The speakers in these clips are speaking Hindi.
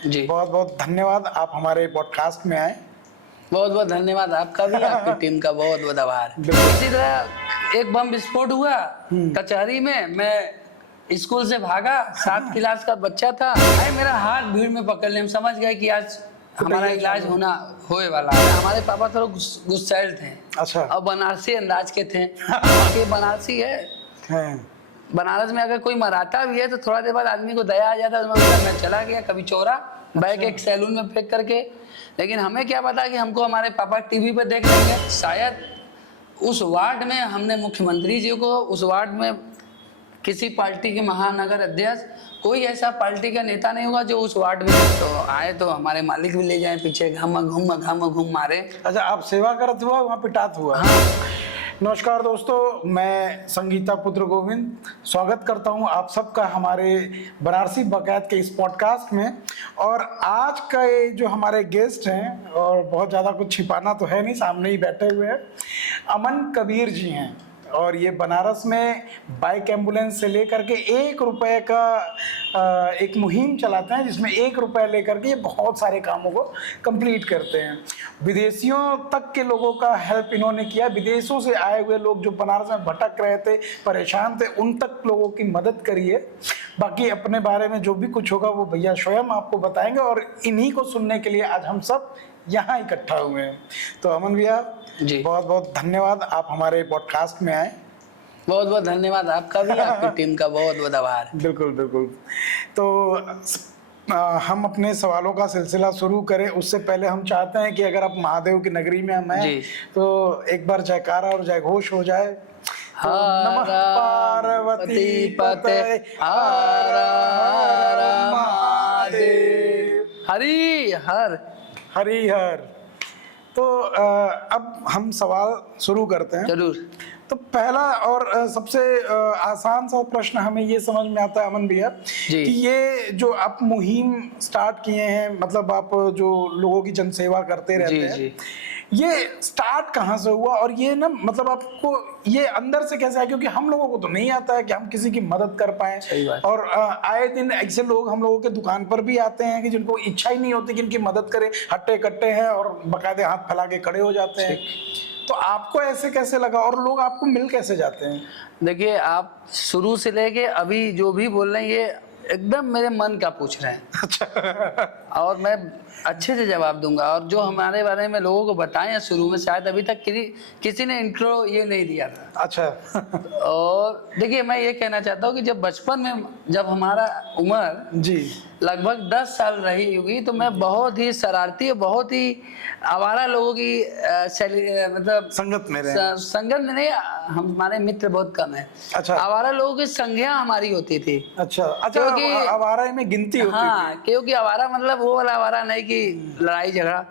जी बहुत बहुत धन्यवाद आप हमारे पॉडकास्ट में आए। बहुत बहुत धन्यवाद आपका भी, आपकी टीम का बहुत बहुत आभार। इसी तरह एक बम विस्फोट हुआ कचहरी में, मैं स्कूल से भागा, 7 क्लास का बच्चा था, भाई मेरा हाथ भीड़ में पकड़ लिया। हम समझ गए कि आज हमारा इलाज होए वाला है। हमारे पापा थोड़ा गुस्सैल थे। अच्छा। और बनारसी अंदाज के थे कि बनारसी है, बनारस में अगर कोई मराठा भी है तो थोड़ा देर बाद आदमी को दया आ जाता है। मैं चला गया कभी चोरा बैग एक सैलून में फेंक करके, लेकिन हमें क्या पता कि हमको हमारे पापा टीवी पे देख लेंगे। शायद उस वार्ड में हमने मुख्यमंत्री जी को, उस वार्ड में किसी पार्टी के महानगर अध्यक्ष, कोई ऐसा पार्टी का नेता नहीं होगा जो उस वार्ड में तो आए तो हमारे मालिक भी ले जाए पीछे, घम घूम मारे। अच्छा, आप सेवा करत हुआ वहाँ पिटात हुआ? हाँ। नमस्कार दोस्तों, मैं संगीता पुत्र गोविंद स्वागत करता हूं आप सबका हमारे बनारसी बकैत के इस पॉडकास्ट में। और आज का ये जो हमारे गेस्ट हैं, और बहुत ज़्यादा कुछ छिपाना तो है नहीं, सामने ही बैठे हुए हैं, अमन कबीर जी हैं। और ये बनारस में बाइक एम्बुलेंस से लेकर के 1 रुपए का एक मुहिम चलाते हैं, जिसमें 1 रुपए लेकर के ये बहुत सारे कामों को कंप्लीट करते हैं। विदेशियों तक के लोगों का हेल्प इन्होंने किया। विदेशों से आए हुए लोग जो बनारस में भटक रहे थे, परेशान थे, उन तक लोगों की मदद करिए। बाकी अपने बारे में जो भी कुछ होगा वो भैया स्वयं आपको बताएंगे, और इन्हीं को सुनने के लिए आज हम सब यहाँ इकट्ठा हुए हैं। तो अमन भैया जी बहुत बहुत धन्यवाद आप हमारे पॉडकास्ट में आए। बहुत बहुत धन्यवाद आपका भी, आपकी टीम का बहुत बहुत आभार। बिल्कुल बिल्कुल। तो हम अपने सवालों का सिलसिला शुरू करें उससे पहले हम चाहते हैं कि अगर आप महादेव की नगरी में हम हैं तो एक बार जयकारा और जय घोष हो जाए। तो नमः पार्वती पते हर हर महादेव, हरि हर हरि हर। तो अब हम सवाल शुरू करते हैं। जरूर। तो पहला और सबसे आसान सा प्रश्न हमें ये समझ में आता है अमन भैया कि ये जो आप मुहिम स्टार्ट किए हैं, मतलब आप जो लोगों की जनसेवा करते रहते हैं, ये स्टार्ट कहाँ से हुआ? और ये ना मतलब आपको ये अंदर से कैसे आया? क्योंकि हम लोगों को तो नहीं आता है कि हम किसी की मदद कर पाए। और आए दिन ऐसे लोग हम लोगों के दुकान पर भी आते हैं कि जिनको इच्छा ही नहीं होती कि इनकी मदद करें, हट्टे कट्टे हैं और बकायदे हाथ फैला के खड़े हो जाते हैं। तो आपको ऐसे कैसे लगा और लोग आपको मिल कैसे जाते हैं? देखिए, आप शुरू से लेके अभी जो भी बोल रहे हैं ये एकदम मेरे मन का पूछ रहे हैं। अच्छा। और मैं अच्छे से जवाब दूंगा। और जो हमारे बारे में लोगों को बताएं शुरू में, शायद अभी तक किसी ने इंट्रो ये नहीं दिया था। अच्छा। और देखिए, मैं ये कहना चाहता हूँ कि जब बचपन में जब हमारा उम्र जी लगभग 10 साल रही होगी तो मैं बहुत ही शरारती और बहुत ही आवारा लोगों की मतलब संगत में नहीं, हमारे मित्र बहुत कम है। अच्छा। आवारा लोगों की संज्ञा हमारी होती थी। अच्छा अच्छा। क्योंकि आवारा में गिनती होती थी। क्योंकि आवारा मतलब वो वाला आवारा नहीं कि लड़ाई झगड़ा।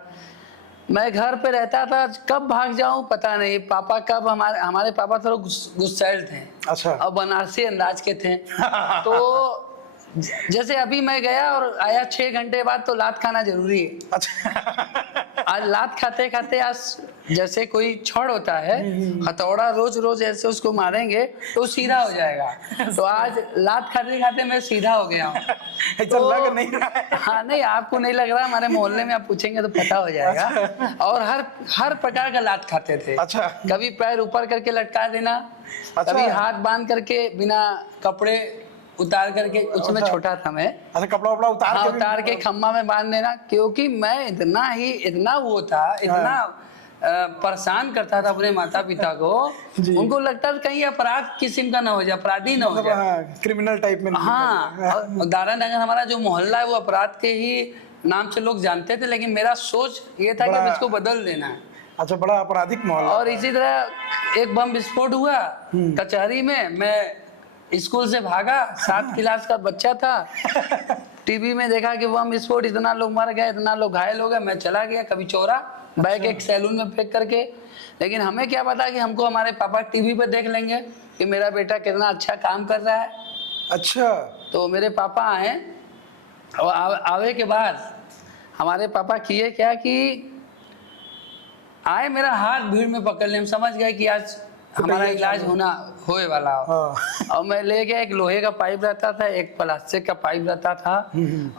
मैं घर पे रहता था, कब भाग जाऊं पता नहीं। पापा कब हमारे पापा थोड़ा गुस्सैल थे। अच्छा। और बनारसी अंदाज के थे। तो जैसे अभी मैं गया और आया 6 घंटे बाद तो लात खाना जरूरी है। अच्छा। आज लात खाते खाते आज जैसे कोई छड़ होता है, हथौड़ा रोज रोज ऐसे उसको मारेंगे तो सीधा हो जाएगा। तो आज लात खाते खाते मैं सीधा हो गया हूँ। तो लग नहीं रहा है। हाँ नहीं, आपको नहीं लग रहा, हमारे मोहल्ले में आप पूछेंगे तो पता हो जाएगा। अच्छा। और हर प्रकार का लात खाते थे। अच्छा। कभी पैर ऊपर करके लटका देना। अच्छा। कभी हाथ बांध करके बिना कपड़े उतार करके, उसमें छोटा था मैं। अच्छा, कपड़ा उपड़ा उतार के खम्मा में बांध देना। क्योंकि मैं इतना वो था, इतना परेशान करता था अपने माता पिता को। उनको लगता था कहीं अपराध किस्म का ना हो जाए, अपराधी ना हो जाए, क्रिमिनल टाइप में। हाँ। दारा नगर हमारा जो मोहल्ला है वो अपराध के ही नाम से लोग जानते थे, लेकिन मेरा सोच ये था कि इसको बदल देना है। अच्छा, बड़ा आपराधिक मोहल्ला। और इसी तरह एक बम विस्फोट हुआ कचहरी में, मैं स्कूल से भागा, 7 क्लास का बच्चा था। टीवी में देखा कि बम विस्फोट, इतना लोग मर गए, इतना लोग घायल हो गए। मैं चला गया कभी चोरा बैग एक सैलून में फेंक करके, लेकिन हमें क्या पता कि हमको हमारे पापा टीवी पे देख लेंगे कि मेरा बेटा कितना अच्छा काम कर रहा है। अच्छा। तो मेरे पापा आए और आवे के बाद हमारे पापा किए क्या कि आए, मेरा हाथ भीड़ में पकड़ लिया। हम समझ गए कि आज हमारा इलाज होए वाला हो। और मैं ले गया, एक लोहे का पाइप रहता था, एक प्लास्टिक का पाइप रहता था,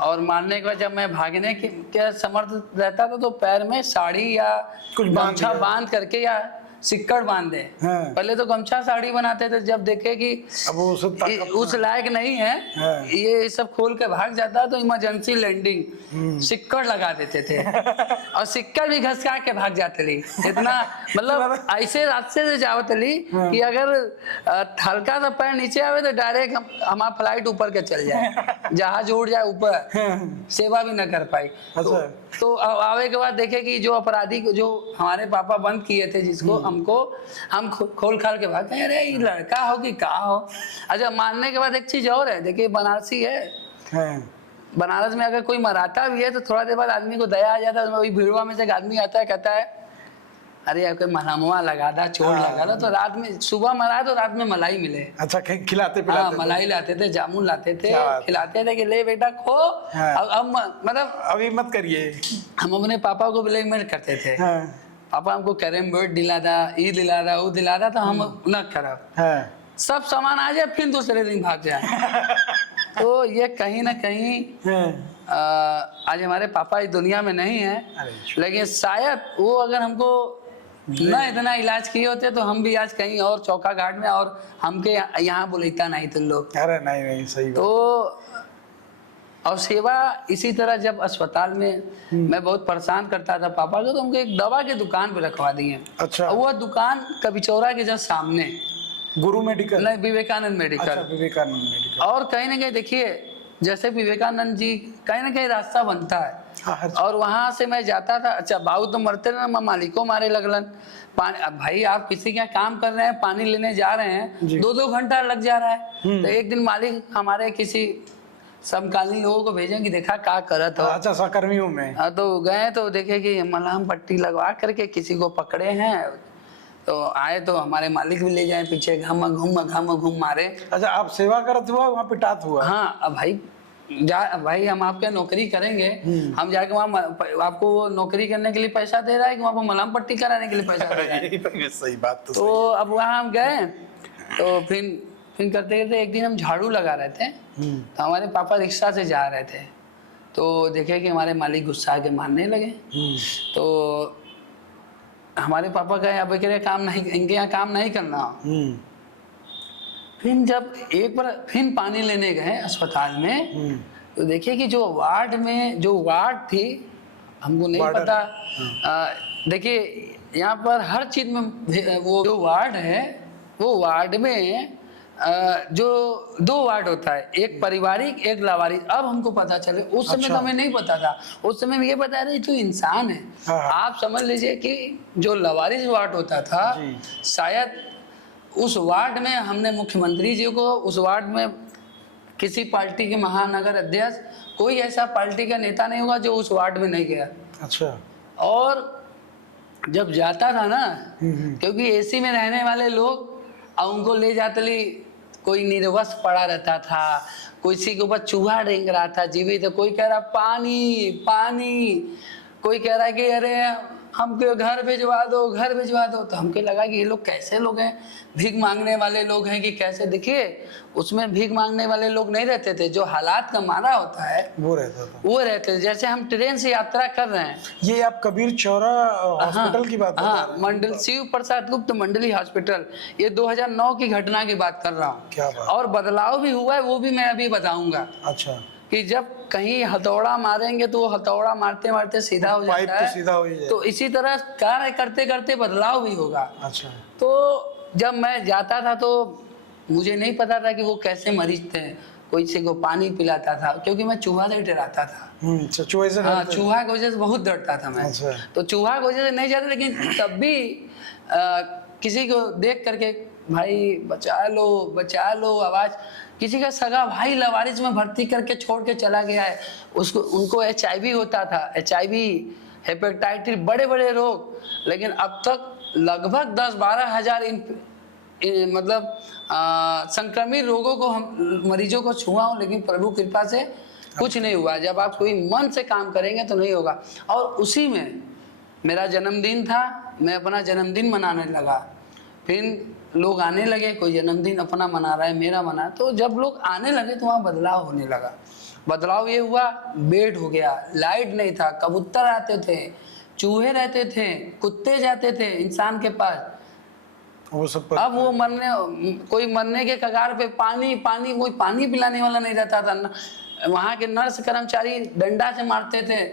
और मारने के बाद जब मैं भागने के समर्थ रहता था तो पैर में साड़ी या कुछ गमछा बांध करके या सिक्कड़ बांध दे। पहले तो गमछा साड़ी बनाते थे, जब देखे कि अब वो उस लायक नहीं है, ये सब खोल के भाग जाता तो इमरजेंसी लैंडिंग सिक्कड़ लगा देते थे और सिक्कड़ भी घसका के भाग जाते ली। इतना मतलब ऐसे रास्ते से जावत ली कि अगर हल्का सा पैर नीचे आवे तो डायरेक्ट हमारा फ्लाइट ऊपर के चल जाए, जहाज उड़ जाए ऊपर, सेवा भी न कर पाई। तो आवे के बाद देखे कि जो अपराधी जो हमारे पापा बंद किए थे, जिसको हम खोल खाल के भागते हैं, अरे ये लड़का हो कि क्या हो। अच्छा, मानने के बाद एक चीज और है, देखिए बनारसी है, बनारस में अगर कोई मराता भी है तो थोड़ा देर बाद आदमी को दया आ जाता है। वही भीड़वा में से एक आदमी आता है, कहता है अरे यार कोई मलहमवा लगा दा, चोट लगा दा, तो रात में सुबह मरा तो रात में मलाई मिले। अच्छा, खिलाते पिलाते? मलाई लाते थे, जामुन लाते थे, खिलाते थे कि ले बेटा खो। अब मतलब अभी मत करिए। हम अपने पापा को ब्लैकमेल करते थे। पापा हमको कैरम बोर्ड दिला था, ये दिला था, वो दिला था, तो हम न खराब सब सामान आ जाए फिर दूसरे दिन भाग जाए। तो ये कहीं ना कहीं आज हमारे पापा इस दुनिया में नहीं है, लेकिन शायद वो अगर हमको ना इतना इलाज किए होते तो हम भी आज कहीं और चौका घाट में, और हमके यहाँ बुलाता नहीं तुम लोग। अरे नहीं सही तो और सेवा इसी तरह जब अस्पताल में मैं बहुत परेशान करता था पापा को, तो हमको एक दवा की दुकान पे रखवा दिए। अच्छा। वो दुकान कबिचौरा के जस्ट सामने, गुरु मेडिकल नहीं, विवेकानंद मेडिकल। अच्छा, विवेकानंद मेडिकल। और कहीं ना कहीं देखिए, जैसे विवेकानंद जी कहीं ना कहीं रास्ता बनता है, और वहां से मैं जाता था। अच्छा, बाबू तो मरते ना, मालिको मारे लगलन पानी। अब भाई आप किसी के काम कर रहे हैं, पानी लेने जा रहे हैं, 2-2 घंटा लग जा रहा है। तो एक दिन मालिक हमारे किसी समकालीन लोगों को भेजें कि देखा क्या करत हो। अच्छा, सहकर्मियों में। हाँ, तो गए तो देखे कि मलहम पट्टी लगवा करके किसी को पकड़े हैं। तो आए तो हमारे मालिक भी ले जाए पीछे, घम घूम मारे। अच्छा, आप सेवा करत हुआ, वहाँ पिटात हुआ? हाँ, अब भाई हम आपके नौकरी करेंगे, हम जाके वहाँ आपको वो नौकरी करने के लिए पैसा दे रहा है कि वहाँ पर मलहम पट्टी कराने के लिए पैसा दे रहा है। सही बात। तो अब वहाँ हम गए, तो फिर करते करते एक दिन हम झाड़ू लगा रहे थे, तो हमारे पापा रिक्शा से जा रहे थे, तो देखे कि हमारे मालिक गुस्सा के मारने लगे। तो हमारे पापा कहे अब काम नहीं, इनके यहाँ काम नहीं करना। फिर जब एक बार फिर पानी लेने गए अस्पताल में, तो देखिए कि जो वार्ड थी, हमको नहीं पता। देखिए यहाँ पर हर चीज में वो जो वार्ड है, वो वार्ड में जो 2 वार्ड होता है, एक पारिवारिक, एक लावारिस। अब हमको पता चले, उस समय तो हमें नहीं पता था। उस समय ये बता रहे तो इंसान है। आप समझ लीजिए कि जो लावारिस वार्ड होता था, शायद उस वार्ड में हमने मुख्यमंत्री जी को, उस वार्ड में किसी पार्टी के महानगर अध्यक्ष, कोई ऐसा पार्टी का नेता नहीं होगा जो उस वार्ड में नहीं गया। अच्छा। और जब जाता था ना, क्योंकि एसी में रहने वाले लोग, और उनको ले जाते ली, कोई निर्वस पड़ा रहता था, किसी के ऊपर चूहा रेंग रहा था जीवित, तो कोई कह रहा पानी पानी, कोई कह रहा है कि अरे हमको घर भिजवा दो। तो हमको लगा कि ये लोग कैसे लोग हैं, भीख मांगने वाले लोग हैं कि कैसे। देखिए उसमें भीख मांगने वाले लोग नहीं रहते थे, जो हालात का मारा होता है वो रहते थे। जैसे हम ट्रेन से यात्रा कर रहे हैं, ये आप कबीर चौरा हॉस्पिटल की बात? हाँ, मंडल शिव प्रसाद गुप्त मंडली हॉस्पिटल, ये 2009 की घटना की बात कर रहा हूँ। क्या बात? और बदलाव भी हुआ है, वो भी मैं अभी बताऊंगा। अच्छा। कि जब कहीं हथौड़ा मारेंगे तो हथौड़ा मारते मारते सीधा हो जाता है, सीधा हो जाए। तो इसी तरह कार्य करते करते बदलाव भी होगा। अच्छा। तो जब मैं जाता था तो मुझे नहीं पता था कि वो कैसे मरीज थे, कोई से को पानी पिलाता था, क्योंकि मैं चूहा से डराता था। चूहे से? हाँ, चूहा की वजह से बहुत डरता था मैं। अच्छा। तो चूहा की वजह से नहीं जाता, लेकिन तब भी किसी को देख करके भाई बचा लो आवाज, किसी का सगा भाई लवारिस में भर्ती करके छोड़ के चला गया है, उनको HIV होता था, HIV, हेपेटाइटिस, बड़े बड़े रोग, लेकिन अब तक लगभग 10-12 हजार मतलब संक्रमित रोगों को हम मरीजों को छुआ हूँ, लेकिन प्रभु कृपा से कुछ नहीं हुआ। जब आप कोई मन से काम करेंगे तो नहीं होगा। और उसी में मेरा जन्मदिन था, मैं अपना जन्मदिन मनाने लगा। फिर लोग आने लगे, कोई जन्मदिन अपना मना रहा है, मेरा मना, तो जब लोग आने लगे तो वहाँ बदलाव होने लगा। बदलाव ये हुआ, बेड हो गया, लाइट नहीं था, कबूतर आते थे, चूहे रहते थे, कुत्ते जाते थे इंसान के पास, वो सब पर अब वो कोई मरने के कगार पे, पानी पानी, कोई पानी पिलाने वाला नहीं रहता था। वहाँ के नर्स कर्मचारी डंडा से मारते थे,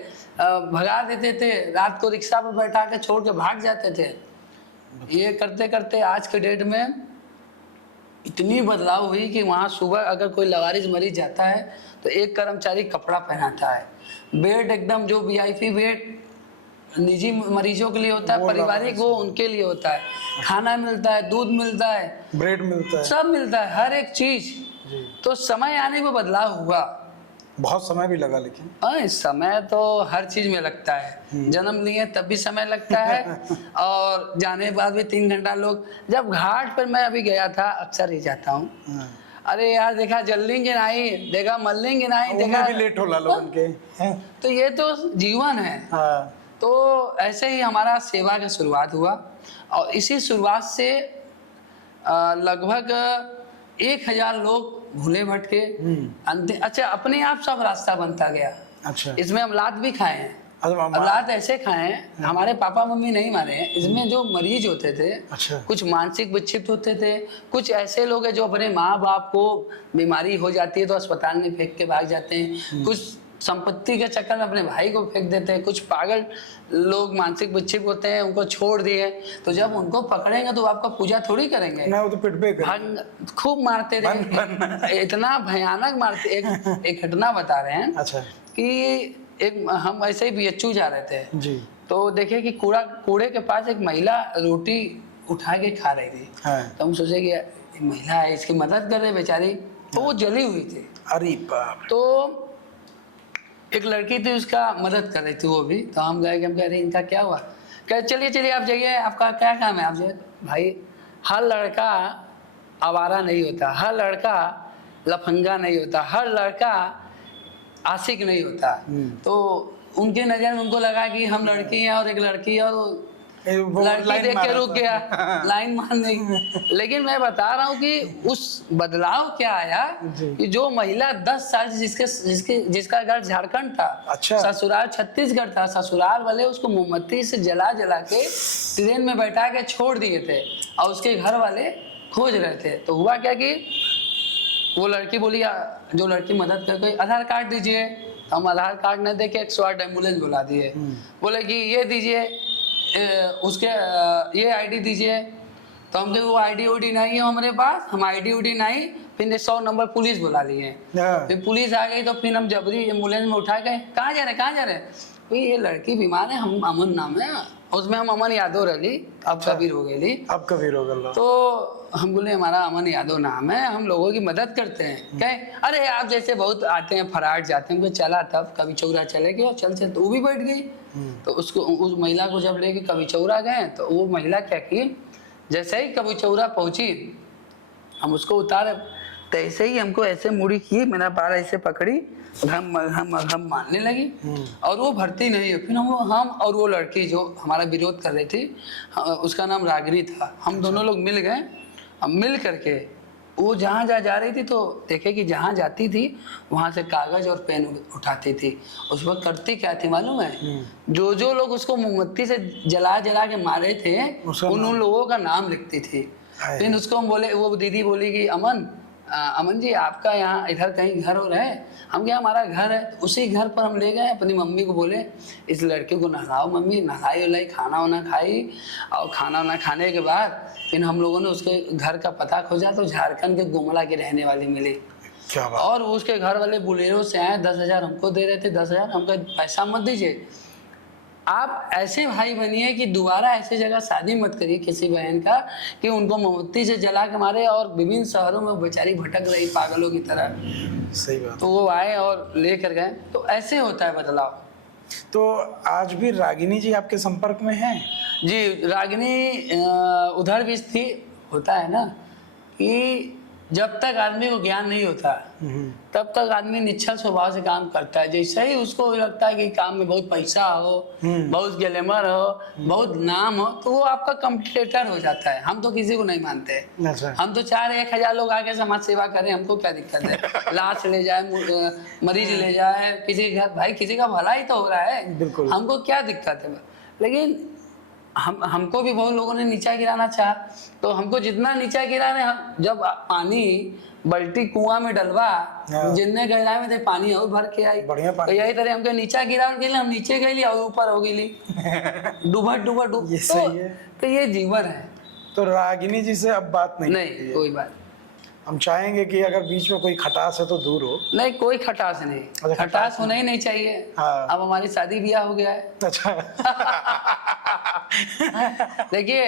भगा देते थे, रात को रिक्शा पर बैठा के छोड़ के भाग जाते थे। ये करते करते आज के डेट में इतनी बदलाव हुई कि वहाँ सुबह अगर कोई लवारिस मरीज जाता है तो एक कर्मचारी कपड़ा पहनाता है, बेड एकदम जो वीआईपी बेड निजी मरीजों के लिए होता है, पारिवारिक वो उनके लिए होता है, खाना मिलता है, दूध मिलता है, ब्रेड मिलता है, सब मिलता है, हर एक चीज। तो समय आने में बदलाव हुआ, बहुत समय भी लगा, लेकिन समय तो हर चीज में लगता है। जन्म लिए तब भी समय लगता है और जाने के बाद भी 3 घंटा। लोग जब घाट पर मैं अभी गया था, अक्सर ही जाता हूँ, अरे यार देखा जल्लेंगे नहीं, देखा मल्लेंगे नहीं, देखा भी लेट होला लोगन के। तो ये तो जीवन है। तो ऐसे ही हमारा सेवा का शुरुआत हुआ और इसी शुरुआत से लगभग 1000 लोग भूले भटके अंतिम, अच्छा अपने आप सब रास्ता बनता गया। अच्छा, इसमें हम लात भी खाए हैं, लात ऐसे खाए हैं, हमारे पापा मम्मी नहीं मारे हैं। इसमें जो मरीज होते थे, अच्छा, कुछ मानसिक विक्षिप्त होते थे, कुछ ऐसे लोग हैं जो अपने माँ बाप को बीमारी हो जाती है तो अस्पताल में फेंक के भाग जाते हैं, कुछ संपत्ति के चक्कर में अपने भाई को फेंक देते हैं, कुछ पागल लोग मानसिक विक्षिप्त होते हैं, उनको छोड़ दिए। तो जब उनको पकड़ेंगे तो आपका पूजा थोड़ी करेंगे ना, वो तो पिट पे करेंगे, खूब मारते रहे, इतना भयानक मारते। एक घटना बता रहे हैं। अच्छा, कि हम ऐसे ही बीएचयू जा रहे थे जी, तो देखे कि कूड़े के पास एक महिला रोटी उठा के खा रही थी। तो हम सोचे कि महिला है, इसकी मदद कर रहे बेचारी, तो वो जली हुई थी। अरे बाप। तो एक लड़की थी, उसका मदद कर रही थी वो भी। तो हम गए कि हम कह रहे इनका क्या हुआ, कह चलिए चलिए आप जाइए, आपका क्या काम है, आप जाइए। भाई हर लड़का आवारा नहीं होता, हर लड़का लफंगा नहीं होता, हर लड़का आशिक नहीं होता। तो उनके नजर में उनको लगा कि हम लड़की हैं और एक लड़की है, और लड़की देख के रुक गया लाइन मारने। लेकिन मैं बता रहा हूँ कि उस बदलाव क्या आया कि जो महिला 10 साल से जिसका घर झारखंड था, अच्छा, ससुराल छत्तीसगढ़ था, ससुराल वाले उसको मोमबत्ती से जला जला के ट्रेन में बैठा के छोड़ दिए थे और उसके घर वाले खोज रहे थे। तो हुआ क्या कि वो लड़की बोली, जो लड़की मदद कर गई, आधार कार्ड दीजिए। हम आधार कार्ड न दे के 108 एम्बुलेंस बुला दिए। बोले कि ये दीजिए, उसके ये आईडी दीजिए। तो हम कहे वो आईडी उडी नहीं है हमारे पास, हम आईडी उडी नहीं। फिर 100 नंबर पुलिस बुला लिए। फिर पुलिस आ गई तो फिर हम जबरी एम्बुलेंस में उठा गए। कहाँ जा रहे भाई, ये लड़की बीमार है, हम अमन नाम है, उसमें हम अमन यादव रही, अब कबीर हो गई। अब कबीर हो गई। तो हम बोले हमारा अमन यादव नाम है, हम लोगों की मदद करते हैं। कहे अरे आप जैसे बहुत आते हैं, फरार जाते हैं। चला, तब कभी चौरा चले गए, चल तो वो भी बैठ गई। तो उसको, उस महिला को जब लेके कभी चौरा गए तो वो महिला क्या की, जैसे ही कभी चौरा पहुंची हम उसको उतारे, तो ऐसे ही हमको ऐसे मुड़ी की, मेरा बाल ऐसे पकड़ी, हम मानने लगी और वो भर्ती नहीं है। फिर हम और वो लड़की जो हमारा विरोध कर रही थी, उसका नाम रागिनी था, हम दोनों लोग मिल गए। हम मिल करके वो जहाँ जा रही थी तो देखे कि जहाँ जाती थी वहाँ से कागज और पेन उठाती थी। उस वक्त करती क्या थी मालूम है, जो लोग उसको मोमबत्ती से जला के मारे थे उन लोगों का नाम लिखती थी। फिर उसको हम बोले, वो दीदी बोली कि अमन जी आपका यहाँ इधर कहीं घर हो रहा है? हम क्या, हमारा घर है। उसी घर पर हम ले गए, अपनी मम्मी को बोले इस लड़के को नहलाओ। मम्मी नहलाई उलाई, खाना वाना खाई, और खाना वाना खाने के बाद फिर हम लोगों ने उसके घर का पता खोजा तो झारखंड के गुमला की रहने वाली मिली। क्या बात। और उसके घर वाले बुलेरो से आए, 10,000 हमको दे रहे थे। 10,000 हमको पैसा मत दीजिए, आप ऐसे भाई बनिए कि दोबारा ऐसी जगह शादी मत करिए किसी बहन का कि उनको मोमबत्ती से जला के मारे और विभिन्न शहरों में बेचारी भटक रही पागलों की तरह। सही बात। तो वो आए और लेकर गए। तो ऐसे होता है बदलाव। तो आज भी रागिनी जी आपके संपर्क में हैं? जी, रागिनी उधर भी थी। होता है ना कि जब तक आदमी को ज्ञान नहीं होता तब तक आदमी निश्चल स्वभाव से काम करता है। जैसे ही उसको लगता है कि काम में बहुत पैसा हो, बहुत ग्लैमर हो, बहुत नाम हो, तो वो आपका कॉम्पिटिटर हो जाता है। हम तो किसी को नहीं मानते। हम तो चाह रहे 1000 लोग आके समाज सेवा करें, हमको क्या दिक्कत है। लाश ले जाए, मरीज ले जाए, किसी का भाई किसी का भला ही तो हो रहा है, हमको क्या दिक्कत है। लेकिन हमको भी बहुत लोगों ने नीचा गिराना चाहा, तो हमको जितना नीचा गिराने, जब पानी बल्टी कुआं में डलवा, जितने गहराई में थे पानी और भर के आई, तो यही तरह हमको नीचा गिराने के लिए हम नीचे गए और ऊपर हो गई डूबा तो ये जीवन है। तो रागिनी जी से अब बात नहीं कोई बात। हम चाहेंगे कि अगर बीच में कोई खटास है तो दूर हो। नहीं, कोई खटास नहीं, खटास होना ही नहीं चाहिए। हाँ। अब हमारी शादी ब्याह हो गया है। अच्छा। देखिए,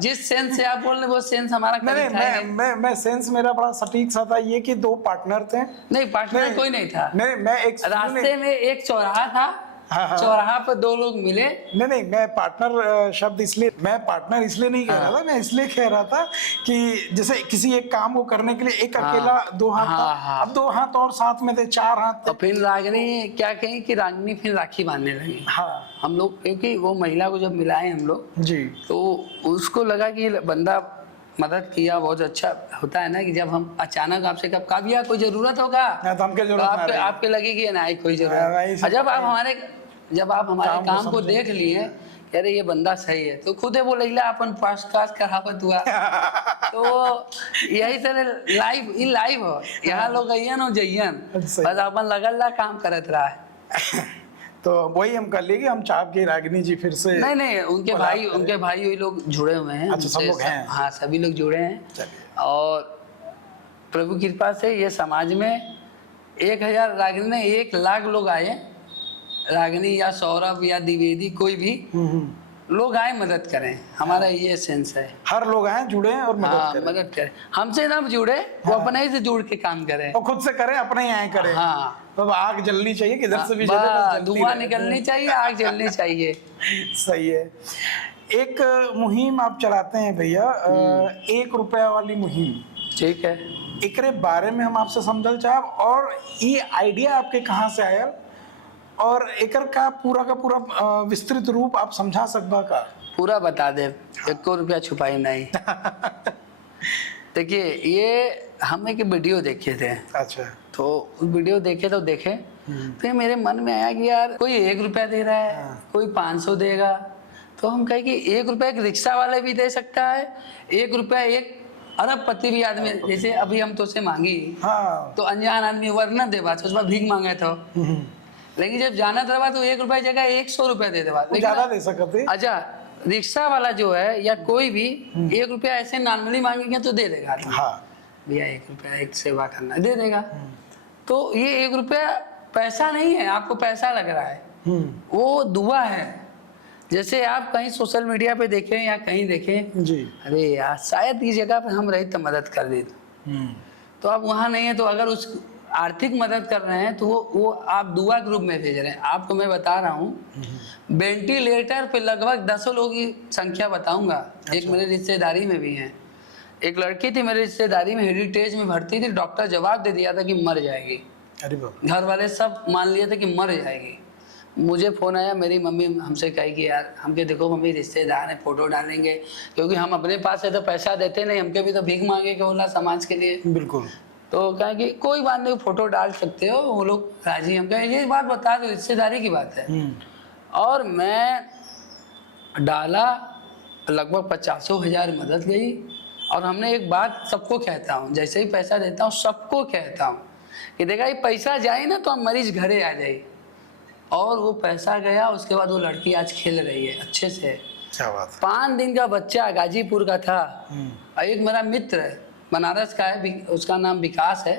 जिस सेंस से आप बोल रहे वो सेंस हमारा मैं सेंस मेरा बड़ा सटीक सा था ये कि 2 पार्टनर थे। नहीं, पार्टनर कोई नहीं था। मैं एक रास्ते में एक चौराहा था। हाँ। चौराहा पर 2 लोग मिले। नहीं, मैं पार्टनर शब्द मैं पार्टनर इसलिए नहीं कह रहा था, मैं इसलिए कह रहा था कि जैसे किसी एक काम को करने के लिए एक अकेला 2 हाथ था, अब 2 हाथ और साथ में थे 4 हाथ। तो फिर रागिनी क्या कही कि रागिनी फिर राखी बांधने लगी। हाँ। हम लोग, क्योंकि वो महिला को जब मिलाए हम लोग जी, तो उसको लगा कि बंदा मदद किया, बहुत अच्छा होता है ना कि जब हम अचानक आपसे कब या कोई जरूरत होगा तो आपके लगे कि नहीं कोई जरूरत। जब आप हमारे काम को देख लिए, अरे ये बंदा सही है, तो खुद है वो लैला अपन पास करावत हुआ। तो यही तरह लाइव हो, यहाँ लोग अयन हो जइयन, बस अपन लगल काम करत रहा है। तो वही हम कर लेंगे, हम चाप के रागिनी जी फिर से नहीं, उनके भाई वही लोग जुड़े हुए हैं। अच्छा, सब लोग हैं। हाँ, सभी लोग जुड़े हैं। और प्रभु कृपा से ये समाज में 1000 रागिनी ने 1 लाख लोग आए, रागिनी या सौरभ या द्विवेदी कोई भी लोग आए मदद करें। हमारा ये सेंस है, हर लोग आए, जुड़े और मदद करें। हमसे ना जुड़े, वो अपने ही से जुड़ के काम करें, और खुद से करें, अपने ही आए करें। हाँ, तो आग जलनी चाहिए, किधर से भी धुआं निकलनी चाहिए, आग जलनी चाहिए। सही है। एक मुहिम आप चलाते हैं भैया, 1 रुपया वाली मुहिम। ठीक है, एकरे बारे में हम आपसे समझल चाहब, और ये आइडिया आपके कहाँ से आया, और एकर का पूरा विस्तृत रूप आप समझा सकबा का? पूरा बता दे, 1 रुपया छुपाई नहीं। देखिए, ये हम एक वीडियो देखे थे। अच्छा। तो वीडियो देखे तो फिर मेरे मन में आया कि यार कोई 1 रुपया दे रहा है, कोई 500 देगा, तो हम कहे कि 1 रुपया एक रिक्शा वाले भी दे सकता है, 1 रुपया एक अरबपति भी आदमी, जैसे अभी हम तो से मांगी। हाँ। तो अनजान आदमी वरना दे बात, उसमें भीख मांगे तो, लेकिन जब जाना था तो 1 रुपया जगह 100 रुपया दे देवा, ज्यादा दे सकते। अच्छा, रिक्शा वाला जो है या कोई भी 1 रुपया ऐसे नॉर्मली मांगेंगे तो दे देगा। हाँ। भैया 1 रुपया, एक सेवा करना, दे देगा। तो ये 1 रुपया पैसा नहीं है, आपको पैसा लग रहा है, वो दुआ है। जैसे आप कहीं सोशल मीडिया पे देखें या कहीं देखें जी, अरे यार शायद इस जगह पे हम रहे तो मदद कर दे, तो आप वहाँ नहीं है, तो अगर उस आर्थिक मदद कर रहे हैं तो वो आप दुआ के रूप में भेज रहे हैं। आपको मैं बता रहा हूँ, वेंटिलेटर पे लगभग 10 लोगों की संख्या बताऊंगा। अच्छा। एक मेरे रिश्तेदारी में भी हैं, एक लड़की थी मेरे रिश्तेदारी में, हेरिटेज में भर्ती थी, डॉक्टर जवाब दे दिया था कि मर जाएगी। अरे घर वाले सब मान लिए थे कि मर जाएगी। मुझे फ़ोन आया, मेरी मम्मी हमसे कही कि यार हमके देखो मम्मी रिश्तेदार हैं, फ़ोटो डालेंगे, क्योंकि हम अपने पास है तो पैसा देते नहीं, हमके भी तो भीख मांगे के बोला समाज के लिए। बिल्कुल। तो कहें कि कोई बात नहीं, फ़ोटो डाल सकते हो, वो लोग राजी। हम कहें ये बात बता दो, रिश्तेदारी की बात है। और मैं डाला, लगभग 50,000 मदद गई। और हमने एक बात सबको कहता हूँ, जैसे ही पैसा देता हूँ सबको कहता हूँ कि देखा ये पैसा जाए ना तो हम मरीज घरे आ जाए। और वो पैसा गया, उसके बाद वो लड़की आज खेल रही है अच्छे से। क्या बात। 5 दिन का बच्चा, गाजीपुर का था। और एक मेरा मित्र है, बनारस का है, उसका नाम विकास है।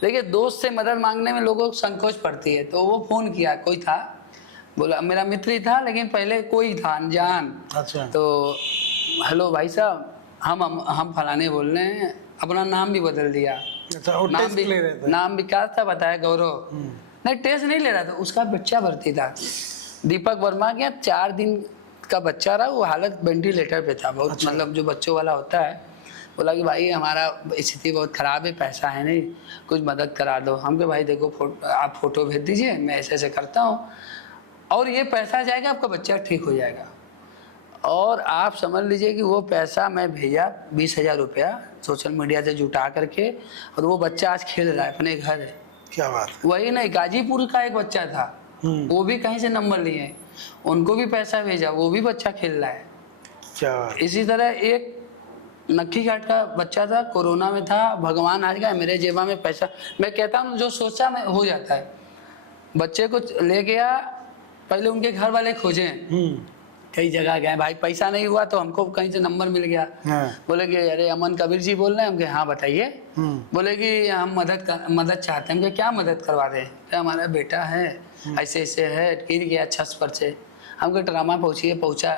देखिए, दोस्त से मदद मांगने में लोगों को संकोच पड़ती है, तो वो फ़ोन किया, कोई था, बोला मेरा मित्र ही था, लेकिन पहले कोई था अनजान। अच्छा। तो हेलो भाई साहब, हम फलाने बोल रहे हैं, अपना नाम भी बदल दिया। अच्छा, नाम विकास था, बताया गौरव। नहीं, टेस्ट नहीं ले रहा था, उसका बच्चा भर्ती था, दीपक वर्मा के 4 दिन का बच्चा रहा, वो हालत वेंटिलेटर पे था बहुत। अच्छा। मतलब जो बच्चों वाला होता है, बोला कि भाई हमारा स्थिति बहुत ख़राब है, पैसा है नहीं, कुछ मदद करा दो। हम कहे भाई देखो आप फ़ोटो भेज दीजिए, मैं ऐसे ऐसे करता हूँ और ये पैसा जाएगा, आपका बच्चा ठीक हो जाएगा। और आप समझ लीजिए कि वो पैसा मैं भेजा 20,000 रुपया सोशल मीडिया से जुटा करके, और वो बच्चा आज खेल रहा है अपने घर है। क्या बात। वही नहीं, गाजीपुर का एक बच्चा था, वो भी कहीं से नंबर लिए, उनको भी पैसा भेजा, वो भी बच्चा खेल रहा है। क्या बात। इसी तरह एक नक्की घाट का बच्चा था, कोरोना में था, भगवान आज गया मेरे जेबा में पैसा। मैं कहता हूँ जो सोचा मैं हो जाता है। बच्चे को ले गया, पहले उनके घर वाले खोजे, कई जगह गए, भाई पैसा नहीं हुआ तो हमको कहीं से नंबर मिल गया। बोले कि अरे अमन कबीर जी बोल रहे हैं। हम कहे हाँ बताइए। बोले कि हम मदद चाहते हैं। हम कहे क्या मदद करवा रहे हैं? हमारा बेटा है ऐसे ऐसे है, गिर गया छत पर से। हमको ट्रामा पहुंचा,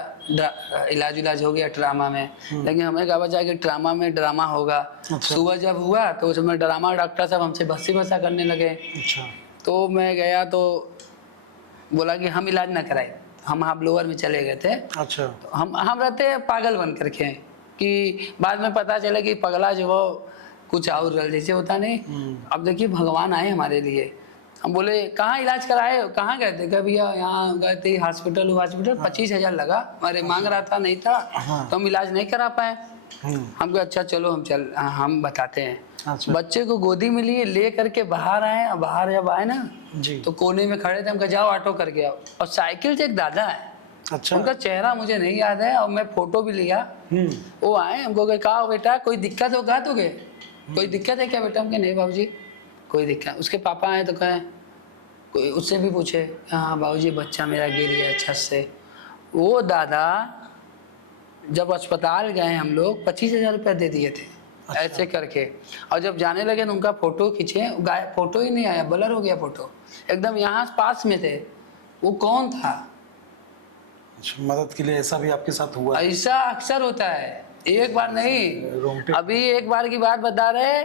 इलाज हो गया ट्रामा में। लेकिन हमें कहा बचा कि ट्रामा में ड्रामा होगा। सुबह जब हुआ तो उसमें ड्रामा डॉक्टर साहब हमसे बस्सा करने लगे। तो मैं गया तो बोला कि हम इलाज ना कराए, हम हाबलोवर में चले गए थे। अच्छा। तो हम रहते पागल बन करके कि बाद में पता चले कि पगला जो हो कुछ और जैसे होता नहीं। अब देखिए भगवान आए हमारे लिए। हम बोले कहाँ इलाज कराए, कहाँ गए थे? क्या भैया यहाँ गए थे हॉस्पिटल 25,000 लगा, अरे मांग रहा था नहीं था। तो हम इलाज नहीं करा पाए। हम कहा अच्छा चलो हम बताते हैं। अच्छा। बच्चे को गोदी में लिए ले करके बाहर आए, और बाहर जब आए ना जी, तो कोने में खड़े थे। हम कहा जाओ ऑटो करके आओ। और साइकिल से एक दादा है। अच्छा। उनका चेहरा मुझे नहीं याद है और मैं फोटो भी लिया। वो आए, हमको कहे कहा बेटा कोई दिक्कत हो? कहा तो गए कोई दिक्कत है क्या बेटा? हम कहे नहीं बाबूजी कोई दिक्कत। उसके पापा आए तो कहे, कोई उससे भी पूछे हाँ बाबूजी बच्चा मेरा गिर गया छत से। वो दादा जब अस्पताल गए हम लोग 25,000 रुपया दे दिए थे। अच्छा। ऐसे करके। और जब जाने लगे तो उनका फोटो खींचे, फोटो ही नहीं आया, ब्लर हो गया फोटो, एकदम यहाँ पास में थे। वो कौन था? अच्छा, मदद के लिए ऐसा भी आपके साथ हुआ? ऐसा अक्सर होता है, एक बार नहीं। अभी एक बार की बात बता रहे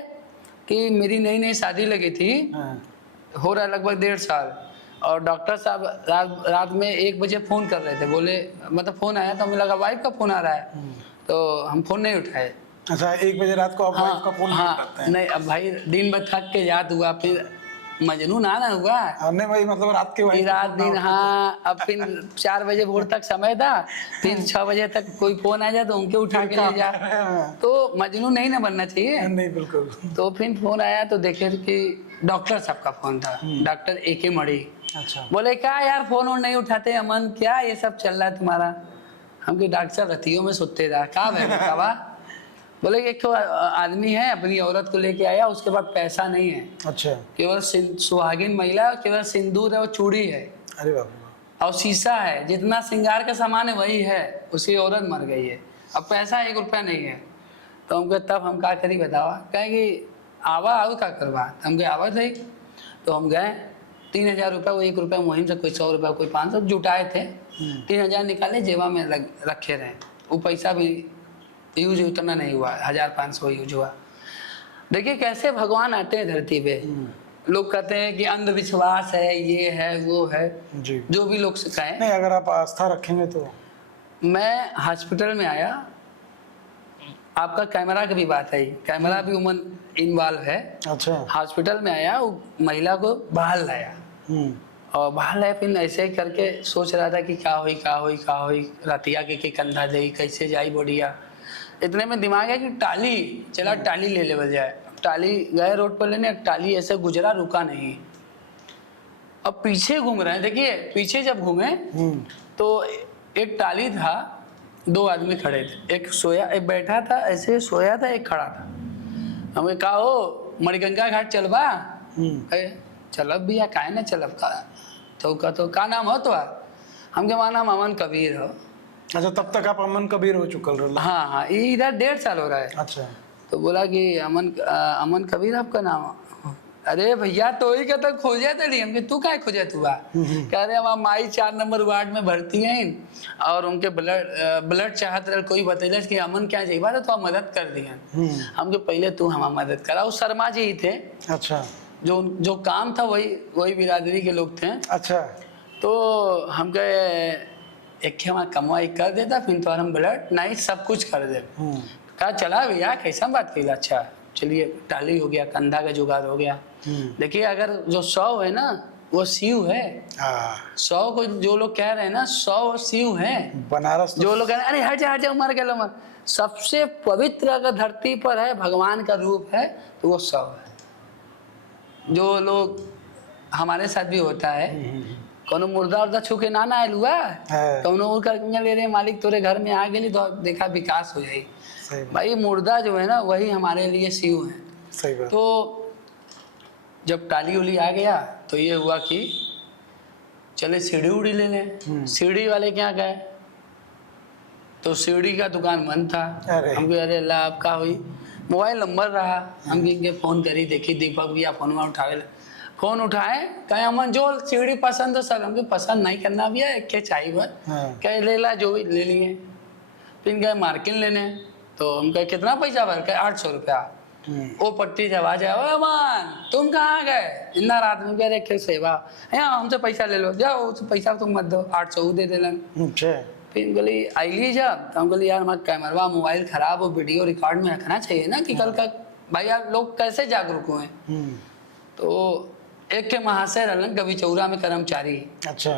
कि मेरी नई शादी लगी थी। हो रहा है लगभग 1.5 साल। और डॉक्टर साहब रात में 1 बजे फ़ोन कर रहे थे। बोले मतलब फ़ोन आया तो हमें लगा वाइफ का फ़ोन आ रहा है, तो हम फ़ोन नहीं उठाए। अच्छा, 1 बजे रात को आप वाइफ का फ़ोन नहीं उठाते हैं? नहीं, अब भाई दिन भर थक के याद हुआ, फिर मजनून आना हुआ। नहीं भाई, मतलब रात के रात दिन। हाँ, अब फिर 4 बजे भोर तक समय था, फिर 6 बजे तक कोई फ़ोन आ जाए तो उनके उठा के ले जा, तो मजनून नहीं ना बनना चाहिए। नहीं बिल्कुल। तो फिर फ़ोन आया तो देखे कि डॉक्टर साहब का फ़ोन था, डॉक्टर AK मणि। अच्छा। बोले क्या यार फ़ोन और नहीं उठाते अमन, क्या ये सब चल रहा है तुम्हारा? हम कि डॉक्टर साहब रतियों में सोते रहा। कहा भाई? बोले एक तो आदमी है अपनी औरत को लेके आया, उसके बाद पैसा नहीं है। अच्छा। केवल सुहागिन महिला, केवल सिंदूर है और चूड़ी है। अरे बाबा। और शीशा है, जितना श्रृंगार का सामान है वही है, उसकी औरत मर गई है, अब पैसा 1 रुपया नहीं है। तो हम कहे तब हम क्या करी बतावा? कहें कि आवा आओ क्या करवा? हम गए आवा थे। तो हम गए 3,000 रुपया, वो 1 रुपया मुहिम से, कोई 100 रुपया, कोई 500 जुटाए थे। 3,000 निकाले जेबा में रखे रहे। वो पैसा भी यूज उतना नहीं हुआ, 1,500 यूज हुआ। देखिए कैसे भगवान आते हैं धरती पे। लोग कहते हैं कि अंधविश्वास है, ये है वो है जी, जो भी लोग कहें। नहीं, अगर आप आस्था रखेंगे तो। मैं हॉस्पिटल में आया, आपका कैमरा की भी बात है, कैमरा भी उमन इन्वॉल्व है। अच्छा। हॉस्पिटल में आया, वो महिला को बाहर लाया और बाहर लाया, फिर ऐसे ही करके सोच रहा था कि क्या हुई रातिया के कंधा दे कैसे जाई बढ़िया। इतने में दिमाग है कि टाली चला, टाली ले लेवल जाए। टाली गए रोड पर लेने, टाली ऐसे गुजरा, रुका नहीं। अब पीछे घूम रहे हैं, देखिए पीछे जब घूमे तो एक टाली था, 2 आदमी खड़े थे, एक सोया, एक बैठा था ऐसे सोया था, एक खड़ा था। हमें कहा हो मणिगंगा घाट चलबा? चलब भैया, काहे ना चलब का? तो का नाम हो तो? हमके वहाँ नाम अमन कबीर हो। अच्छा, तब तक आप अमन कबीर हो चुकल रहे? हाँ, ये इधर 1.5 साल हो रहा है। अच्छा। तो बोला कि अमन कबीर आपका नाम? अरे भैया तो ही का तो खोजे थे। हम तू क्या खोजे तू? कह रहे हम माई 4 नंबर वार्ड में भर्ती हैं और उनके ब्लड चाहत रहे, कोई बतैल कि अमन क्या चाहिए तो मदद कर दिए। हमके पहले तू हम मदद करा। वो शर्मा जी ही थे। अच्छा। जो काम था वही बिरादरी के लोग थे। अच्छा। तो हम कहे एक वहाँ कमाई कर देता, फिर तो हम ब्लड नहीं सब कुछ कर दे। कहा चला भैया कैसा बात की, अच्छा चलिए टाली हो गया, कंधा का जुगाड़ हो गया। देखिए अगर जो 100 है ना वो शिव है। 100 को जो लोग कह रहे हैं ना 100 शिव है। बनारस जो लोग कह रहे हैं अरे हट जा मर गए मर, सबसे पवित्र अगर धरती पर है भगवान का रूप है तो वो 100 है। जो लोग हमारे साथ भी होता है, कोनो मुर्दा उर्दा छू के ना आयल हुआ, कोनो और करके ले रहे मालिक तोरे घर में आ गई तो देखा विकास हो जाए। भाई मुर्दा जो है ना वही हमारे लिए शिव है। सही बात। तो जब टाली उली आ गया तो ये हुआ कि चले सीढ़ी उड़ी ले लें। सीढ़ी वाले क्या गए तो सीढ़ी का दुकान बंद था। हमको अरे अल्लाह आपका हुई, मोबाइल नंबर रहा, हम इनके फ़ोन करी, देखी दीपक भैया फ़ोन उठाए, फ़ोन उठाए कहे अमन जो सीढ़ी पसंद हो सर, हमको पसंद नहीं करना भैया एक के चाहिए बस। कहे ले ला जो भी ले लिए। फिर गए मार्किन लेने तो हम कहे कितना पैसा भर, कहे 800 रुपया। वो पट्टी जब आ जाए अमन तुम कहाँ गए इतना रात में, कह रहे सेवा यहाँ हमसे पैसा ले लो, जाओ पैसा तुम मत दो, 800 दे देलन। फिर बोली आइली जब तो हम बोली यार मत कैमरा मोबाइल खराब हो, वीडियो रिकॉर्ड में रखना चाहिए ना कि कल का भाई यार लोग कैसे जागरूक हुए। तो एक के महाशय रहलन कभी चौरा में कर्मचारी। अच्छा।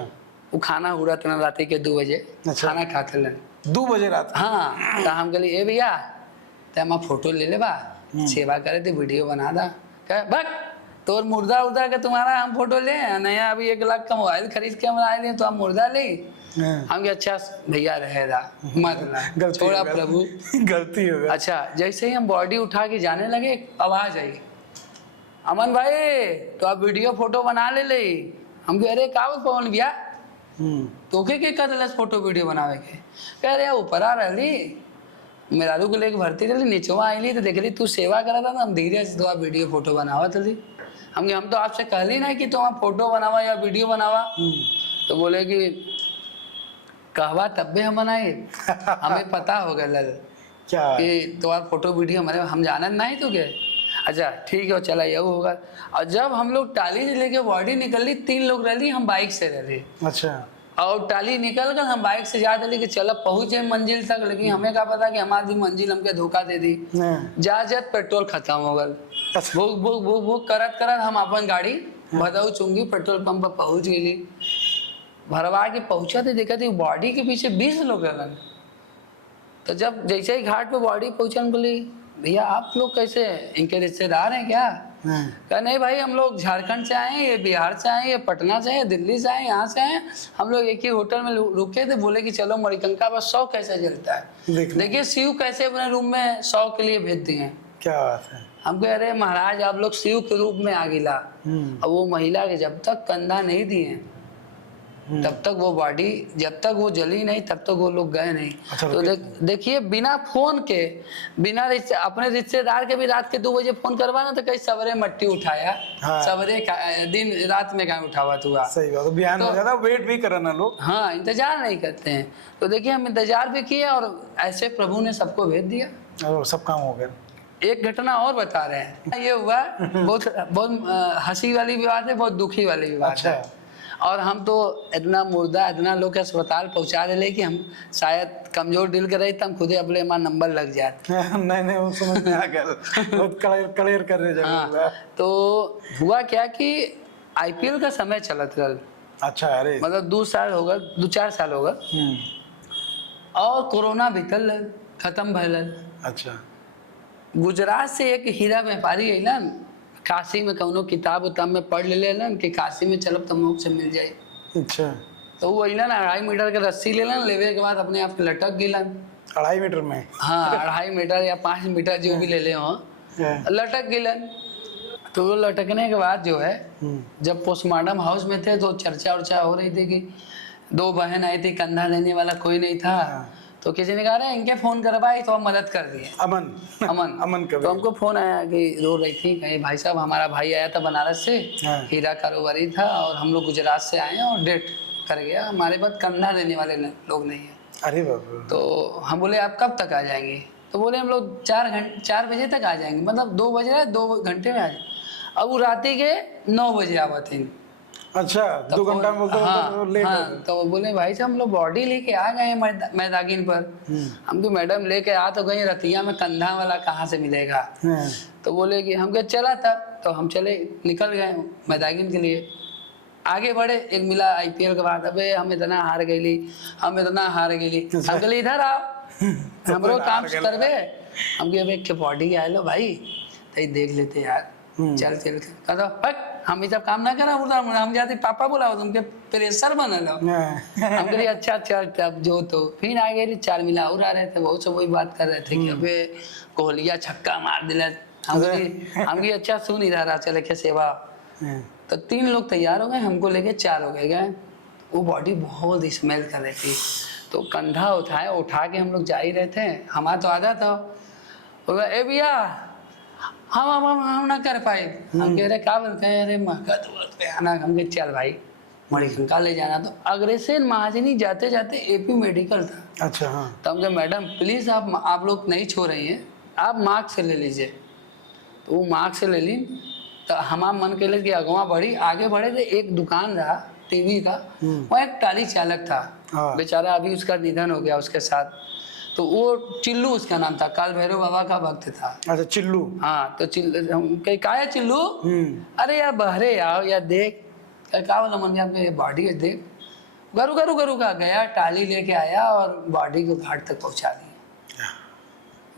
वो खाना उड़ा तना रात के 2 बजे। अच्छा। खाना खाते लन 2 बजे रात। हाँ तो हम कहली ए भैया तो हम फोटो ले ले बा, सेवा करे थे वीडियो बना दा। कह बक तोर मुर्दा उर्दा के तुम्हारा हम फोटो ले नया, अभी 1 लाख का मोबाइल खरीद के हम आए लिए तो हम मुर्दा ले। हम अच्छा भैया रहेगा मत छोड़ा प्रभु गलती हो गई। अच्छा जैसे ही हम बॉडी उठा के जाने लगे आवाज आई अमन भाई तो आप वीडियो फोटो बना ले। हम कह अरे का पवन भैया तो के कर फोटो वीडियो बनावे के, कह रहे ऊपर आ रही मेरारू को लेके भर्ती रही नीचवा आईली तो देख रही तू सेवा करा था ना, हम धीरे से तो आप वीडियो फोटो बनावा थी। हम तो आपसे कहली ना कि तुम आप फोटो बनावा या वीडियो बनावा। तो बोले कि कहवा तब भी हम बनाए हमें पता हो गया क्या कि तुम्हारा फोटो वीडियो हमारे हम जानत नहीं तो क्या। अच्छा ठीक है चला यही होगा। और जब हम लोग टाली से लेके बॉडी निकल ली 3 लोग रही, हम बाइक से रहे। अच्छा। और टाली निकल कर हम बाइक से जाते लेके चलो पहुंचे मंजिल तक, लेकिन हमें क्या पता कि हमारी मंजिल हमके धोखा दे दी। जात पेट्रोल खत्म हो गल। भूख भूख भूख भूख करत करत हम अपन गाड़ी भदऊ चुंगी पेट्रोल पंप पर पहुंच गई। भरवा के पहुंचा तो देखा थी बॉडी के पीछे 20 लोग रहन। तो जब जैसे ही घाट पे बॉडी पहुंचा हम बोली भैया आप लोग कैसे इनके रिश्तेदार हैं क्या। कहा नहीं भाई हम लोग झारखंड से आए, ये बिहार से आए, ये पटना से आए, दिल्ली से आए, यहाँ से आए, हम लोग एक ही होटल में रुके थे। बोले कि चलो मणिकंका पर 100 कैसे जलता है, देखिए शिव कैसे अपने रूम में 100 के लिए भेज दिए। क्या बात है। हम कह रहे महाराज आप लोग शिव के रूप में आ गिला। और वो महिला के जब तक कंधा नहीं दिए तब तक वो बॉडी जब तक वो जली नहीं तब तक वो लोग गए नहीं। अच्छा, तो देखिए बिना फोन के बिना अपने रिश्तेदार के भी रात के 2 बजे फोन करवाना तो कहीं सवेरे मट्टी उठाया। हाँ। सवेरे दिन रात में कहीं उठावा हुआ। सही बात। बयान हो जाता वेट भी करना लोग। हाँ इंतजार नहीं करते हैं। तो देखिए हम इंतजार भी किए और ऐसे प्रभु ने सबको भेज दिया और सब काम हो गया। एक घटना और बता रहे हैं ये हुआ बहुत हंसी वाली भी बात है, बहुत दुखी वाली भी बात है। और हम तो इतना मुर्दा इतना लोग के अस्पताल पहुंचा दे कि हम शायद कमजोर दिल के रहे तो हम खुदे अपने हमारा नंबर लग जाए। नहीं वो समझ में आ गया बहुत क्लियर कर रहे। हाँ, तो हुआ क्या कि IPL का समय चलत रहा। अच्छा अरे मतलब 2 साल हो गए 2-4 साल हो गए और कोरोना बीतल खत्म भइल। अच्छा गुजरात से एक हीरा व्यापारी अलन काशी में कौनो किताब उताब में पढ़ लेलन कि काशी में चलब तो मोक्ष मिल जाए। अच्छा तो वो अलन 2.5 मीटर के रस्सी लेलन, लेवे के बाद अपने आप लटक गिलन 2.5 मीटर में। हाँ 2.5 मीटर या 5 मीटर जो भी ले ले हो लटक गिलन। तो वो लटकने के बाद जो है जब पोस्टमार्टम हाउस में थे तो चर्चा उर्चा हो रही थी कि 2 बहन आई थी, कंधा देने वाला कोई नहीं था। तो किसी ने कहा इनके फोन करवाई तो हम मदद कर दिए। अमन तो हमको फोन आया कि रो रही थी कहीं भाई साहब हमारा भाई आया था बनारस से। हाँ। हीरा कारोबारी था और हम लोग गुजरात से आए हैं और डेथ कर गया, हमारे पास कंधा देने वाले लोग नहीं है। अरे बाबा। तो हम बोले आप कब तक आ जाएंगे। तो बोले हम लोग 4 बजे तक आ जाएंगे, मतलब 2 बजे 2 घंटे में आ जाए। अब वो रात के 9 बजे आवा थे। अच्छा, 2 घंटा में बोलते हाँ, लेट हाँ, तो वो बोले भाई साहब हम लोग बॉडी लेके आ गए हैं मैदागिन पर। हमको मैडम लेके आ तो गई, रतिया में कंधा वाला कहाँ से मिलेगा। तो बोले कि हमको चला था, तो हम चले निकल गए मैदागिन के लिए। आगे बढ़े, एक मिला IPL के बाद, अबे हम इतना हार गईली, हम इतना हार गईली। हम कहले इधर आओ, हमरो काम करबे। हम कहे अबे के बॉडी आए लो भाई, तो देख लेते यार, चल चल कहता हम ये सब काम ना करा, हम जाते पापा बोला तुमके प्रेशर बनल हो। हम कहे अच्छा चल तब जो, तो फिर आ गए 4 मिला और आ रहे थे, बहुत सब वही बात कर रहे थे कि अबे कोहलिया छक्का मार दिला। हम भी अच्छा सुन इधर आ, चले के सेवा। तो 3 लोग तैयार हो गए, हमको लेके 4 हो गए। वो बॉडी बहुत स्मेल कर रही थी, तो कंधा उठा के हम लोग जा ही रहे थे। हमारा तो आधा था, ए भैया हम ना कर पाए। हम कह रहे क्या बोलते हैं, अरे महका तो आना। हम कहे चल भाई मणिकंका ले जाना। तो अग्रसेन महाजनी जाते जाते AP मेडिकल था। अच्छा हाँ। तो हम कहे मैडम प्लीज आप लोग नहीं छो रही हैं, आप मार्क्स से ले लीजिए। तो वो मार्क्स से ले ली। तो हमारा मन के लिए कि अगवा बढ़ी, आगे बढ़े थे। एक दुकान रहा टीवी का, वहाँ एक टाली चालक था, बेचारा अभी उसका निधन हो गया उसके साथ। तो वो चिल्लू उसका नाम था, काल भैरव बाबा का भक्त था। अच्छा चिल्लू। हाँ, तो चिल्लू का है चिल्लू, अरे यार बहरे आओ यार देख, क्या बोला मन में, बॉडी देख। गरु गरु गरु का गया, टाली लेके आया और बॉडी को घाट तक पहुंचा दिया।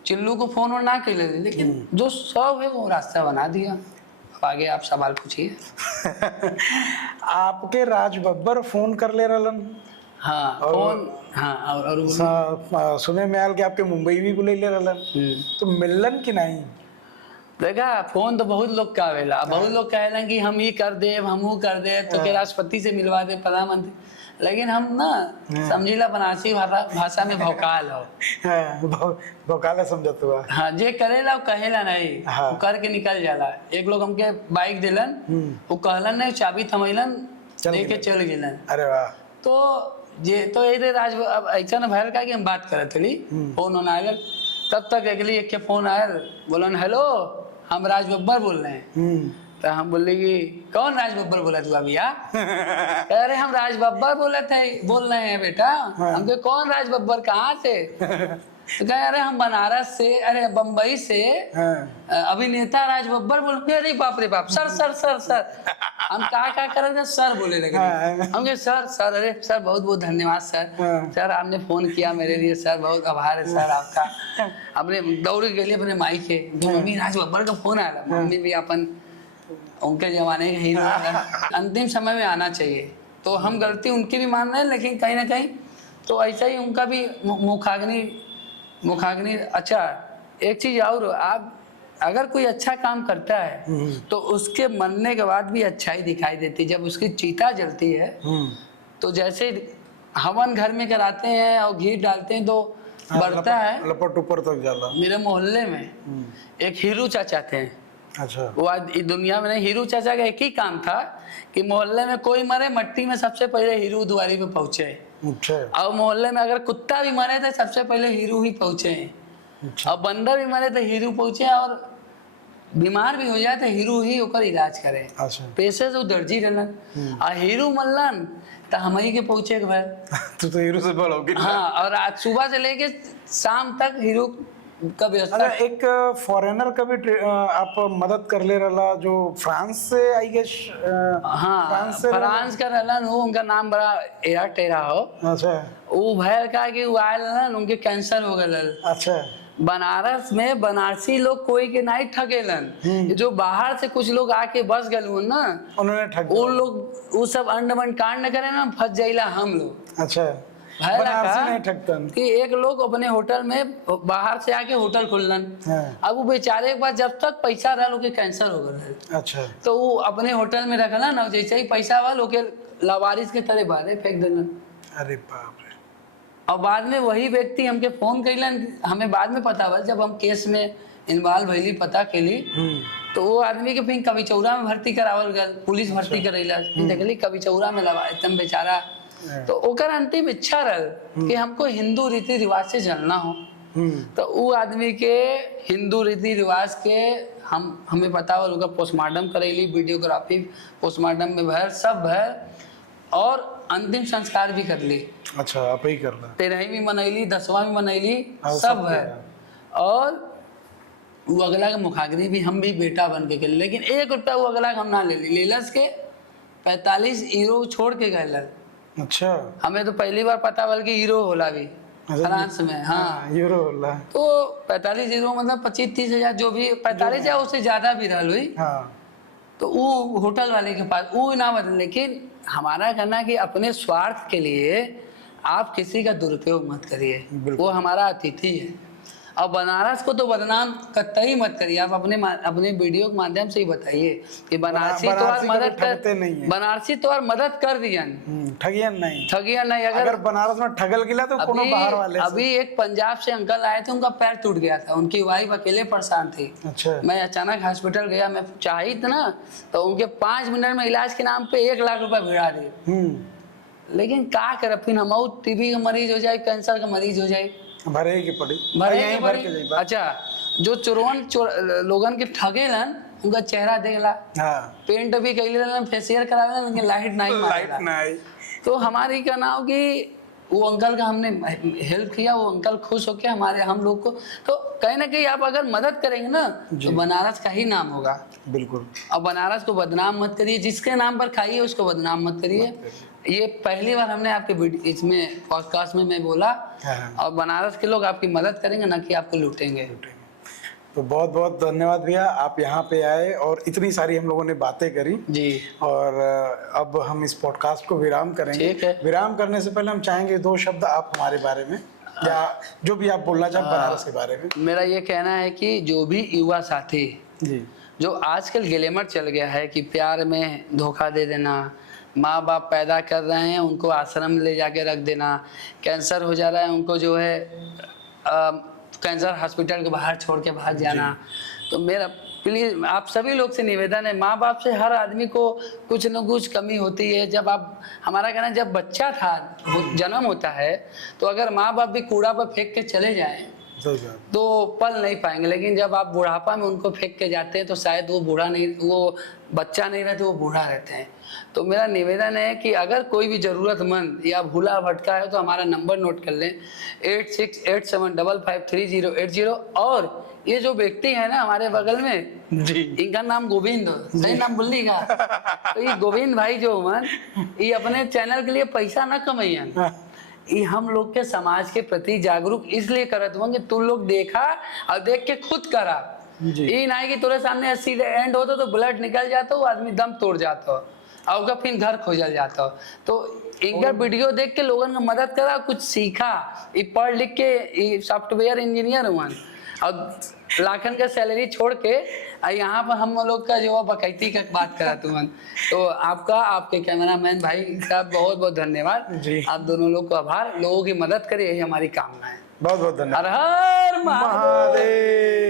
चिल्लू को फोन और ना कर ले, लेकिन जो सब है वो रास्ता बना दिया। अब आगे आप सवाल पूछिए। आपके राज बब्बर फोन कर ले रहलन। हाँ फोन, हाँ और सुने में आयल कि आपके मुंबई भी बुले ले रहलन, तो मिलन की नहीं? देखा फोन तो बहुत लोग का आवेला, बहुत लोग कहेला कि हम ही कर दे, हमू कर दे, तो के राष्ट्रपति से मिलवा दे, प्रधानमंत्री। लेकिन हम ना समझीला बनारसी भाषा में भौकाल हो, भौकाल समझत हुआ। हाँ, जे करेला वो कहेला नहीं, वो करके निकल जाला। एक लोग हमके बाइक दिलन, वो कहलन नहीं, चाबी थमैलन, लेके चल गेलन। अरे वाह। तो ये तो ये राज अब ऐसा ना भैल का कि हम बात करत थी, फोन होना आयल। तब तक अगली एक के फोन आयल, बोलन हेलो हम राज बब्बर बोल रहे हैं। तो हम बोले कि कौन राज बब्बर बोला तू भैया? अरे हम राज बब्बर बोल रहे हैं बेटा। हम कहे कौन राज बब्बर, कहाँ से? तो कहे अरे हम बनारस से, अरे बम्बई से अभिनेता राज बब्बर बोल। अरे बाप रे बाप, सर सर सर सर। हम क्या कर रहे थे, सर बोले लगे। हम कहे सर, अरे सर बहुत बहुत धन्यवाद सर आपने फोन किया मेरे लिए, सर बहुत आभार है सर आपका। अपने दौड़ गए अपने माई के, मम्मी राज बब्बर का फोन आया। मम्मी भी अपन उनके जमाने के हीरो अंतिम समय में आना चाहिए। तो हम गलती उनकी भी मान रहे हैं, लेकिन कहीं ना कहीं तो ऐसा ही उनका भी मुखाग्नि। अच्छा एक चीज और, आप अगर कोई अच्छा काम करता है तो उसके मरने के बाद भी अच्छाई दिखाई देती है। जब उसकी चिता जलती है तो जैसे हवन घर में कराते हैं और घी डालते हैं तो बढ़ता है, लपट ऊपर तक जाला। मेरे मोहल्ले में एक हीरू चाचा थे। अच्छा। वो आज दुनिया में नहीं, हीरू चाचा का एक ही काम था कि मोहल्ले में कोई मरे, मट्टी में सबसे पहले हीरू दुआरी पे पहुंचे। अच्छा। और मोहल्ले में अगर कुत्ता भी मरे तो सबसे पहले हीरू ही पहुंचे। अच्छा। और बंदर भी मरे तो हीरू पहुंचे, और बीमार भी हो जाए तो हीरू ही होकर इलाज करे। अच्छा। पेशे से दर्जी रहलन, और हीरू मल्लन तो हम ही के पहुंचे भाई। तू तो हीरू से बोलोगे। हाँ, और आज सुबह से लेके शाम तक हीरू का व्यवस्था। अच्छा, एक फॉरेनर का भी आप मदद कर ले रहा जो फ्रांस से आई गेस। हाँ, फ्रांस का रहलन, वो उनका नाम बड़ा एरा टेरा हो। अच्छा। वो भैर का कि वो आए रहलन, उनके कैंसर हो गए। अच्छा। बनारस में बनारसी लोग कोई के नहीं ठगेलन, जो बाहर से कुछ लोग आके बस गए ना, उन्होंने ठग, उन लोग वो सब अंडमन कांड न करे ना, फंस जाइला हम लोग। अच्छा। नहीं ठगतन कि एक लोग अपने होटल में बाहर से आके होटल खोलन। अब वो बेचारे के पास जब तक पैसा रहा लोग के कैंसर हो गया। अच्छा। तो वो अपने होटल में रखला ना, जैसे ही पैसा हुआ लोग के लावारिस के तरह बाहर फेंक देलन। अरे बाप रे। और बाद में वही व्यक्ति हमके फोन कैलन, हमें बाद में पता हुआ जब हम केस में इन्वॉल्व भइली, पता कैली, तो वो आदमी के फिर कभी चौरा में भर्ती करावल गया, पुलिस भर्ती करेला, देखली कभी चौरा में लगा एकदम बेचारा। तो ओकर अंतिम इच्छा रहा कि हमको हिंदू रीति रिवाज से जलना हो, तो वो आदमी के हिंदू रीति रिवाज के हमें पता हो, उनका पोस्टमार्टम करेली, वीडियोग्राफी पोस्टमार्टम में भर सब है, और अंतिम संस्कार भी कर ली। अच्छा, आप ही कर रहा? 13वीं भी मनैली, 10वां भी मनैली, सब है। और वो अगला के मुखाग्नि भी हम भी बेटा बन के, लेकिन 1 रुपया वो अगला हम ना ले ली। लेलस के 45 यूरो छोड़ के गए। अच्छा, हमें तो पहली बार पता बल्कि यूरो होला भी फ्रांस में। हाँ, यूरो होला। तो 45 यूरो मतलब 25-30 हजार, जो भी 45 या उससे ज्यादा भी रहा हुई। हाँ। तो वो होटल वाले के पास वो ना बदल, लेकिन हमारा कहना कि अपने स्वार्थ के लिए आप किसी का दुरुपयोग मत करिए, वो हमारा अतिथि है। और बनारस को तो बदनाम कतई मत करिए। आप अपने वीडियो के माध्यम से ही बताइए कि बनारसी तोहार मदद कर, बनारसी तोहार मदद कर दियन, ठगियन नहीं। अगर बनारस में ठगल गिला तो कोनो बाहर वाले से। अभी एक पंजाब से अंकल आए थे, उनका पैर टूट गया था, उनकी वाइफ अकेले परेशान थी। अच्छा। मैं अचानक हॉस्पिटल गया, मैं चाहिए था ना, तो उनके 5 मिनट में इलाज के नाम पे 1 लाख रुपए भिड़ा दिए। लेकिन क्या करे, फिर हम टीबी का मरीज हो जाए, कैंसर का मरीज हो जाए, भरे की पड़ी। अच्छा, जो चोरवन लोगन के ठगेलन, उनका चेहरा देखला, पेंट भी कैले, फेशियल करावे, लेकिन लाइट नहीं। तो हमारी क्या नाम कि वो अंकल का हमने हेल्प किया, वो अंकल खुश होके हम लोग को, तो कहीं ना कहीं आप अगर मदद करेंगे ना तो बनारस का ही नाम होगा। बिल्कुल। और बनारस को बदनाम मत करिए, जिसके नाम पर खाइए उसको बदनाम मत करिए। ये पहली बार हमने आपके इसमें पॉडकास्ट में मैं बोला। और बनारस के लोग आपकी मदद करेंगे, ना कि आपको लूटेंगे। तो बहुत बहुत धन्यवाद भैया, आप यहाँ पे आए और इतनी सारी हम लोगों ने बातें करी जी। और अब हम इस पॉडकास्ट को विराम करेंगे। विराम करने से पहले हम चाहेंगे 2 शब्द आप हमारे बारे में, या जो भी आप बोलना चाहें बनारस के बारे में। मेरा ये कहना है कि जो भी युवा साथी जी, जो आजकल ग्लैमर चल गया है कि प्यार में धोखा दे देना, माँ बाप पैदा कर रहे हैं उनको आश्रम ले जाके रख देना, कैंसर हो जा रहा है उनको जो है कैंसर हॉस्पिटल के बाहर छोड़ के भाग जाना, तो मेरा प्लीज़ आप सभी लोग से निवेदन है, माँ बाप से हर आदमी को कुछ न कुछ कमी होती है। जब आप, हमारा कहना, जब बच्चा था जन्म होता है तो अगर माँ बाप भी कूड़ा पर फेंक के चले जाएं तो पल नहीं पाएंगे, लेकिन जब आप बुढ़ापा में उनको फेंक के जाते हैं तो शायद वो बच्चा नहीं रहते, वो बूढ़ा रहते हैं। तो मेरा निवेदन है कि अगर कोई भी ज़रूरतमंद या भूला भटका है तो हमारा नंबर नोट कर लें 8687553080। और ये जो व्यक्ति है ना हमारे बगल में जी, इनका नाम गोविंद, सही नाम बोलिएगा। तो ये गोविंद भाई जो मन, ये अपने चैनल के लिए पैसा न कमाइए, ये हम लोग के समाज के प्रति जागरूक इसलिए करत हुआ कि तू लोग देखा और देख के खुद करा। ये ना कि तोरे सामने एक्सीडेंट होता तो ब्लड निकल जाता, वो आदमी दम तोड़ जाता और उसका फिर घर खोजल जाता। तो इनका वीडियो देख के लोगों ने मदद करा, कुछ सीखा, ये पढ़ लिख के सॉफ्टवेयर इंजीनियर हुआ और लाखन का सैलरी छोड़ के यहाँ पर हम लोग का जो बकैती का बात करा तुमन। तो आपका, आपके कैमरामैन भाई साहब बहुत बहुत धन्यवाद। आप दोनों लोग को आभार, लोगों की मदद करिए, यही हमारी कामना है। बहुत बहुत धन्यवाद। हर हर महादेव।